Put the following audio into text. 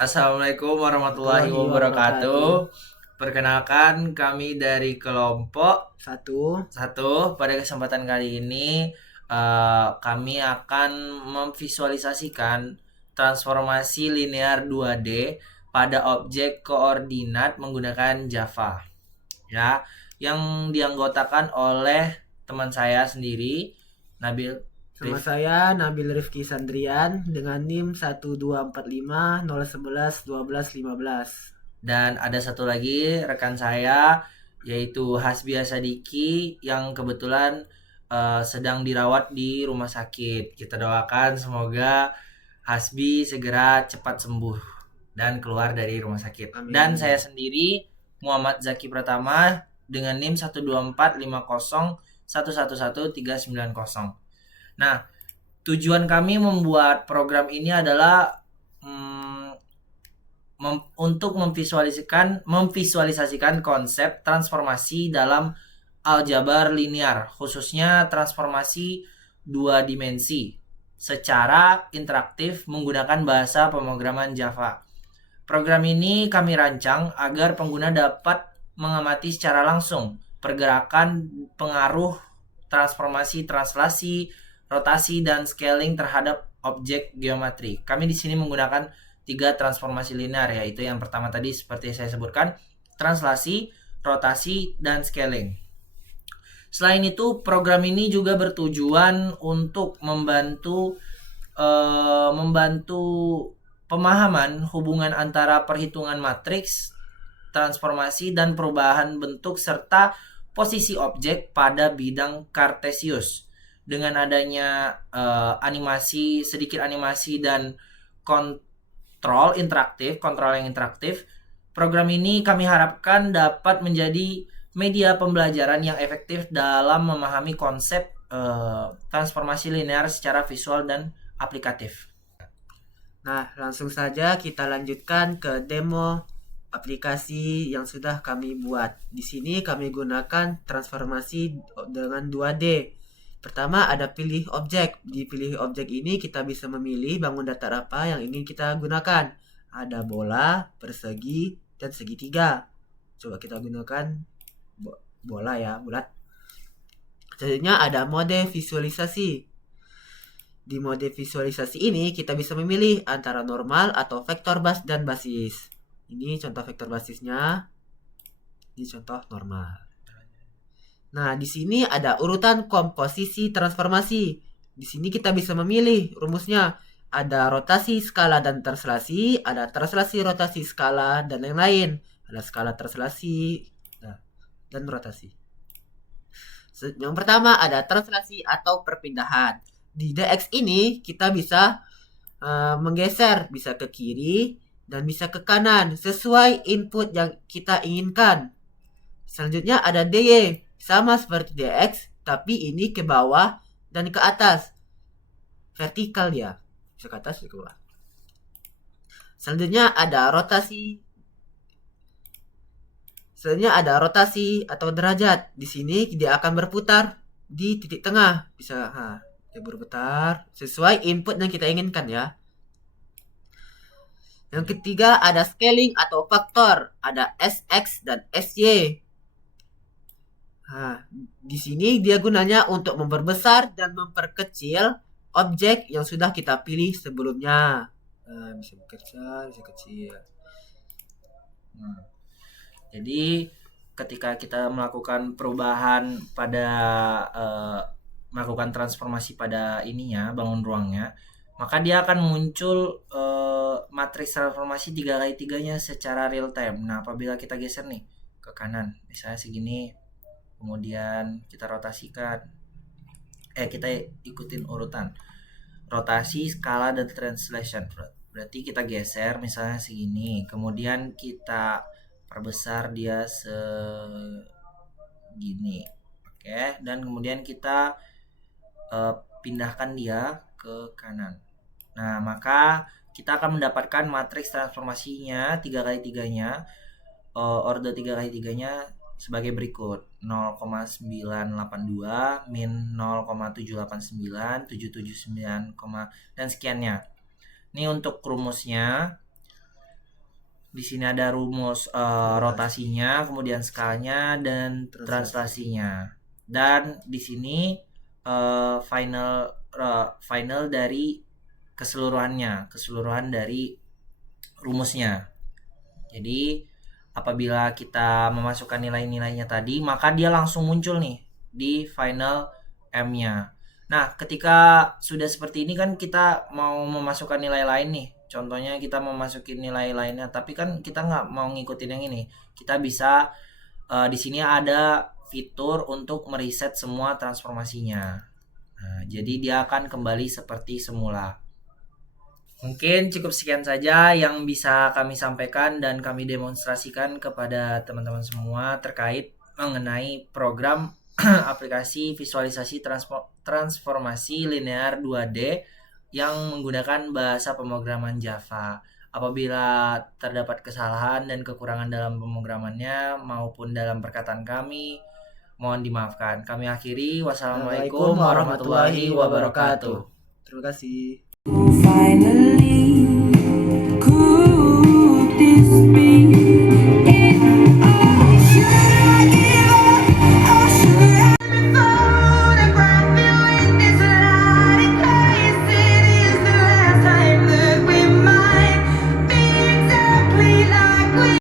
Assalamualaikum warahmatullahi Warahmatullahi wabarakatuh. wabarakatuh. Perkenalkan kami dari kelompok Satu. satu. Pada kesempatan kali ini kami akan memvisualisasikan transformasi linear 2D pada objek koordinat menggunakan Java. Ya, yang dianggotakan oleh teman saya sendiri, Nabil Sama Rif. saya Nabil Rifki Sandrian dengan NIM 12450111215. Dan ada satu lagi rekan saya yaitu Hasbia Sadiki yang kebetulan sedang dirawat di rumah sakit. Kita doakan semoga Hasbi segera cepat sembuh dan keluar dari rumah sakit. Amin. Dan saya sendiri Muhammad Zaki Pratama dengan NIM 12450111390. Nah, tujuan kami membuat program ini adalah untuk memvisualisasikan konsep transformasi dalam aljabar linear, khususnya transformasi dua dimensi secara interaktif menggunakan bahasa pemrograman Java. Program ini kami rancang agar pengguna dapat mengamati secara langsung pergerakan pengaruh transformasi, translasi, rotasi, dan scaling terhadap objek geometri. Kami di sini menggunakan 3 transformasi linear, yaitu yang pertama tadi seperti saya sebutkan, translasi, rotasi, dan scaling. Selain itu, program ini juga bertujuan untuk membantu pemahaman hubungan antara perhitungan matriks, transformasi, dan perubahan bentuk serta posisi objek pada bidang Cartesius. Dengan adanya sedikit animasi dan kontrol yang interaktif, program ini kami harapkan dapat menjadi media pembelajaran yang efektif dalam memahami konsep transformasi linear secara visual dan aplikatif. Nah, langsung saja kita lanjutkan ke demo aplikasi yang sudah kami buat. Di sini kami gunakan transformasi dengan 2D. Pertama ada pilih objek. Di pilih objek ini kita bisa memilih bangun datar apa yang ingin kita gunakan. Ada bola, persegi, dan segitiga. Coba kita gunakan bola ya, bulat. Selanjutnya ada mode visualisasi. Di mode visualisasi ini kita bisa memilih antara normal atau vektor dan basis. Ini contoh vektor basisnya. Ini contoh normal. Nah, di sini ada urutan komposisi transformasi. Di sini kita bisa memilih rumusnya. Ada rotasi, skala, dan translasi. Ada translasi, rotasi, skala, dan lain-lain. Ada skala, translasi, dan rotasi. Yang pertama ada translasi atau perpindahan. Di DX ini kita bisa menggeser, bisa ke kiri dan bisa ke kanan sesuai input yang kita inginkan. Selanjutnya ada DY, sama seperti DX tapi ini ke bawah dan ke atas. Vertikal ya, bisa ke atas bisa ke bawah. Selanjutnya ada rotasi. Selanjutnya ada rotasi atau derajat. Di sini dia akan berputar di titik tengah. Bisa dia berputar sesuai input yang kita inginkan ya. Yang ketiga ada scaling atau faktor. Ada SX dan SY. Nah, di sini dia gunanya untuk memperbesar dan memperkecil objek yang sudah kita pilih sebelumnya. Bisa besar, bisa kecil. Jadi ketika kita melakukan perubahan pada melakukan transformasi pada ininya bangun ruangnya, maka dia akan muncul matriks transformasi 3x3-nya secara real time. Nah, apabila kita geser nih ke kanan, misalnya segini, kemudian kita rotasikan, kita ikutin urutan rotasi, skala, dan translation. Berarti kita geser misalnya segini, kemudian kita perbesar dia segini, oke, dan kemudian kita pindahkan dia ke kanan. Nah, maka kita akan mendapatkan matriks transformasinya 3x3-nya, order 3x3-nya sebagai berikut: 0,982 min 0,789 779, dan sekiannya. Ini untuk rumusnya. Di sini ada rumus rotasinya, kemudian skalanya dan translasinya. Dan di sini final dari keseluruhan dari rumusnya. Jadi apabila kita memasukkan nilai-nilainya tadi, maka dia langsung muncul nih di final M-nya. Nah, ketika sudah seperti ini kan kita mau memasukkan nilai lain nih. Contohnya kita mau masukin nilai lainnya, tapi kan kita nggak mau ngikutin yang ini. Kita bisa di sini ada fitur untuk mereset semua transformasinya. Nah, jadi dia akan kembali seperti semula. Mungkin cukup sekian saja yang bisa kami sampaikan dan kami demonstrasikan kepada teman-teman semua terkait mengenai program aplikasi visualisasi transformasi linear 2D yang menggunakan bahasa pemrograman Java. Apabila terdapat kesalahan dan kekurangan dalam pemrogramannya maupun dalam perkataan kami, mohon dimaafkan. Kami akhiri. Wassalamualaikum warahmatullahi wabarakatuh. Terima kasih. Finally, could this be?